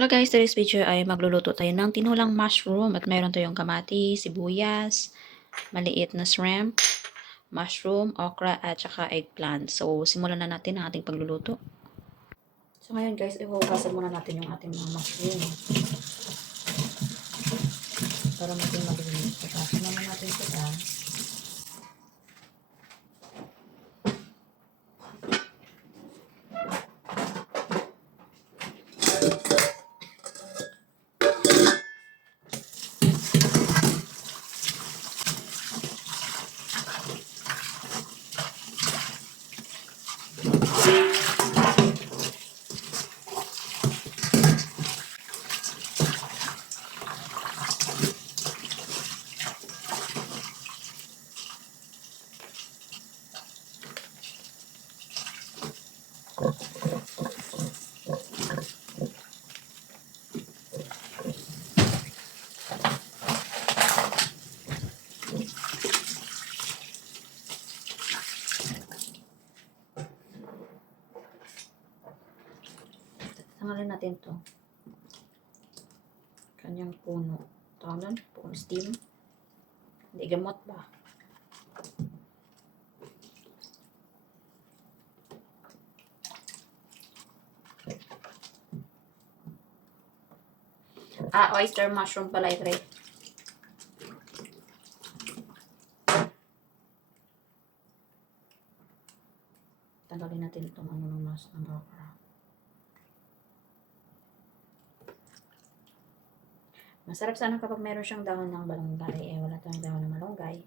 Hello guys, today's video ay magluluto tayo ng tinulang mushroom at mayroon tayong kamatis, sibuyas, maliit na shrimp, mushroom, okra at saka eggplant. So, simulan na natin ang ating pagluluto. So, ngayon guys, ihugasan muna natin yung ating mga mushroom para maging malinis. So, simulan natin sila. Tangalin natin to. Kanyang puno. Tawag puno steam. Hindi gamot ba? Oyster mushroom pala ito. Tanggalin natin itong ano ng okra. Masarap sana kapag meron siyang dahon ng malunggay. Wala tayong dahon ng malunggay.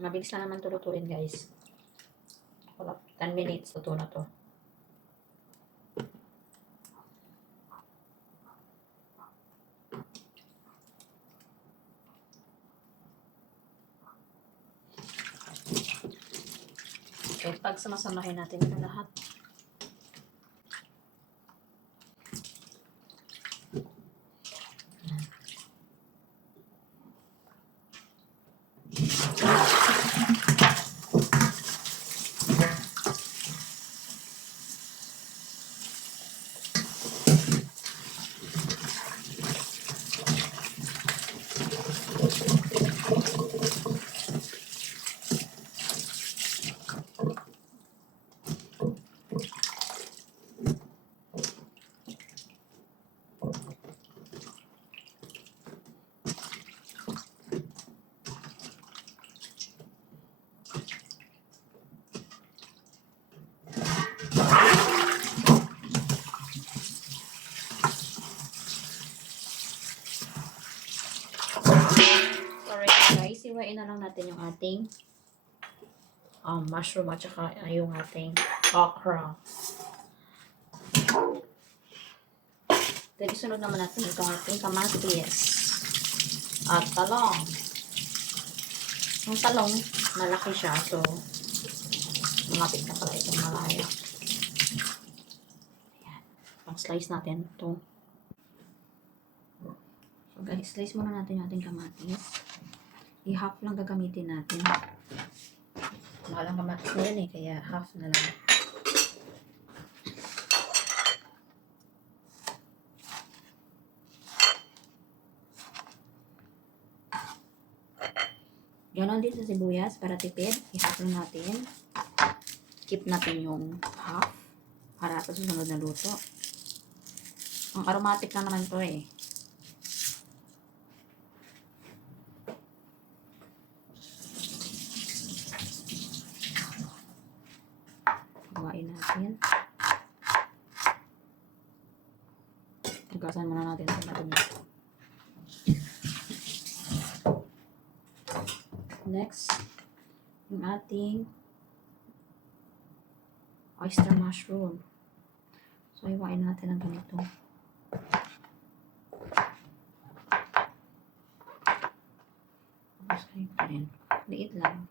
Mabilis lang naman tulutuin guys. Wala, 10 minutes luto na to. Okay, pag sumasamahin natin ito lahat. Guys, iwain na lang natin yung ating mushroom at saka yung ating okra. Then isunod naman natin itong ating kamatis at talong. Yung talong, malaki siya. So, malapit na pala itong malaya. Ayan. Pang-slice natin ito. So guys, slice muna natin yung ating kamatis. I-half lang gagamitin natin. Mahalang kamatis na yan kaya half na lang. Ganon din sa sibuyas para tipid. I-half lang natin. Keep natin yung half para sa susunod na luto. Ang aromatic lang naman to Gawain natin. Tugasan muna natin sa madumi. Next, yung ating oyster mushroom. So, iwain natin ang ganito. Tapos kayo pa rin. Liit lang.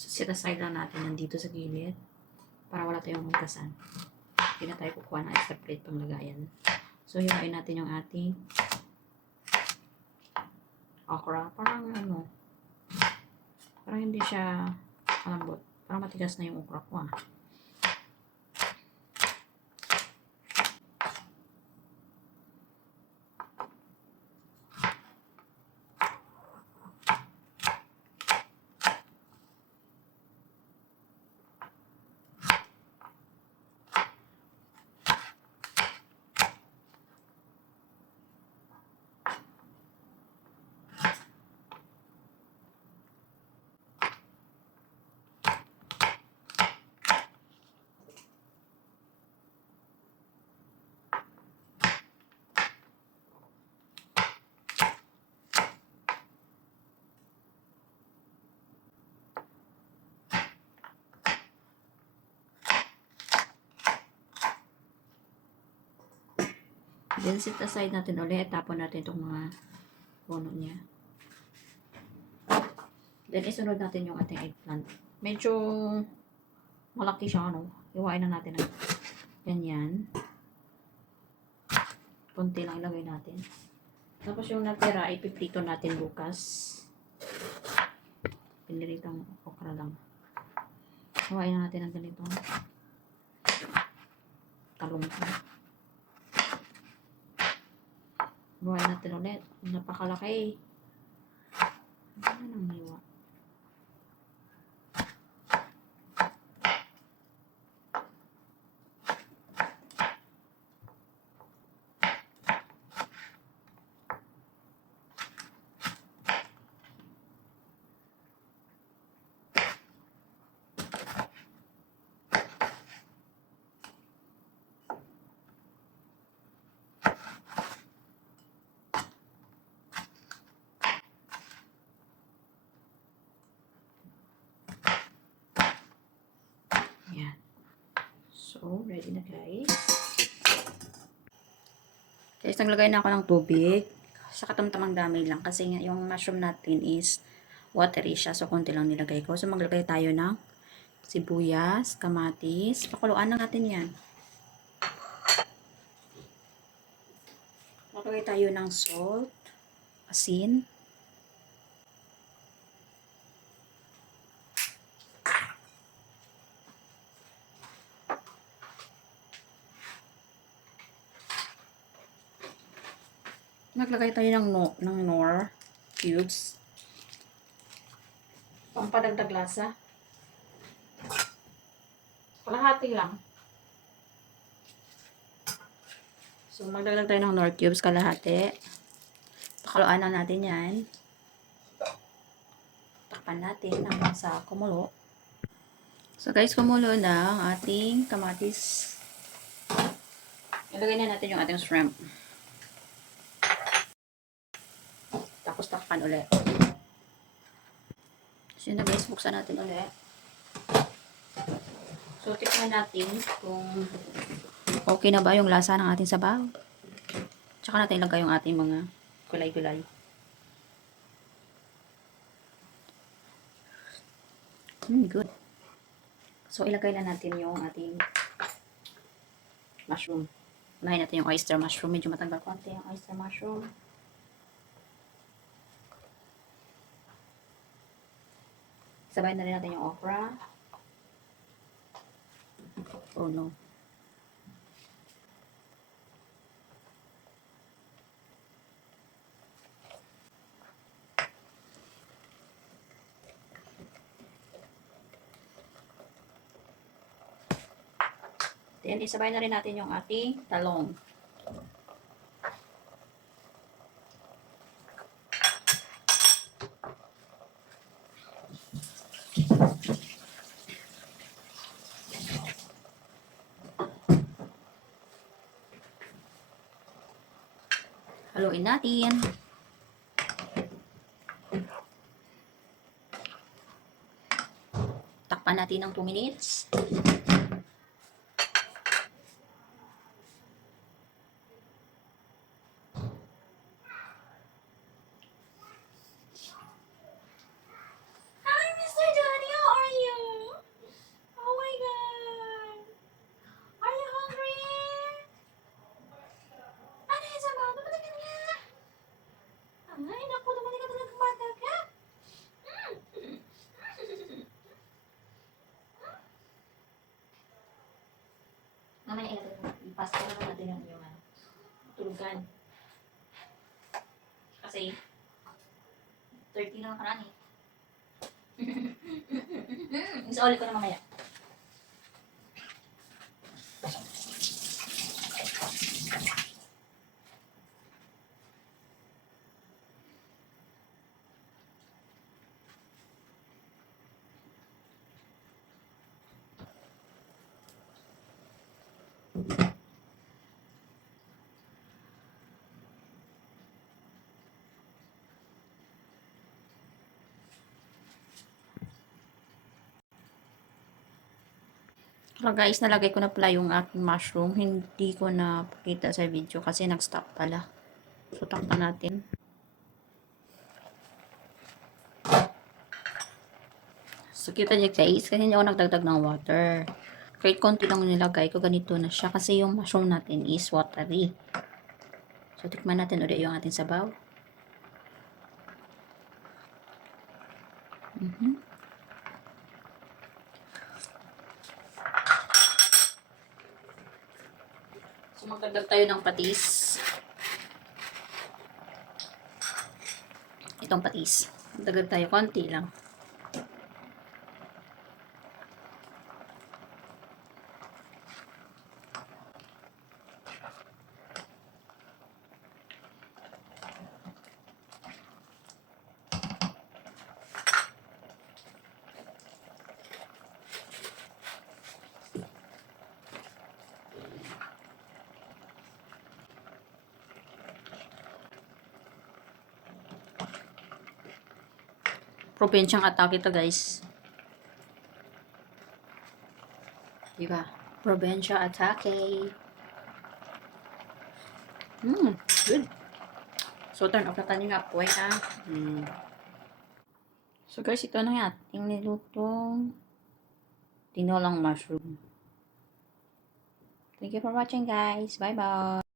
So, set aside lang natin nandito sa gilid para wala tayong magkasan. Hindi na tayo kukuha ng extra plate pang lagayan. So, hiwain natin yung ating okra. Parang parang hindi siya malambot. Parang matigas na yung okra ko ah. Then, set aside natin ulit. Tapon natin itong mga puno niya. Then, isunod natin yung ating eggplant. Medyo malaki siya, Iwain na natin ng ganyan. Kunti lang ilagay natin. Tapos yung natira, ipiprito natin bukas. Piniritang okra lang. Iwain na natin ng ganito. Talong ko. Iwain natin ulit. Napakalaki. Ano nang hiwa? Yan. So, ready na guys. Guys, naglagay na ako ng tubig. Sa katamtamang dami lang. Kasi yung mushroom natin is watery siya. So, konti lang nilagay ko. So, maglagay tayo ng sibuyas, kamatis. Pakuluan na natin yan. Maglagay tayo ng salt, asin. Maglagay tayo ng nor cubes. Pampadagdag lasa. Kalahati lang. So, magdagdag tayo ng nor cubes, kalahati. Pakuluan na natin yan. Takpan natin hanggang sa kumulo. So, guys, kumulo na ang ating kamatis. Ilagay na natin yung ating shrimp. Tapos takpan ulit. So, yun na guys, buksan natin ulit. So, tikman natin kung okay na ba yung lasa ng ating sabaw. Tsaka natin ilagay yung ating mga gulay-gulay. Good. So, ilagay na natin yung ating mushroom. Unahin natin yung oyster mushroom. Medyo matanggal konti yung oyster mushroom. Sabay na rin natin yung okra. Oh no. Then, isabay na rin natin yung ating talong. Haluin natin. Takpan natin ng 2 minutes. Hi, Mr. Johnny, how are Mamaya ipasta naman natin yung tulugan. Kasi, 30 lang karani. Isa ulit ko na mamaya. So guys, nalagay ko na pala yung aking mushroom. Hindi ko na pakita sa video kasi nag-stop pala. So, takpan natin. So, kita niyo guys, kasi hindi ako nagdagdag ng water. Kahit konti lang nilagay ko, ganito na siya. Kasi yung mushroom natin is watery. So, tikman natin ulit yung ating sabaw. So, magdagdag tayo ng patis. Itong patis. Magdagdag tayo konti lang. Probensyang atake ito guys. Diba? Probensya atake. Good. So, turn off na tayo nga po ha. So guys, ito na yung ating nilutong tinolang mushroom. Thank you for watching guys. Bye bye.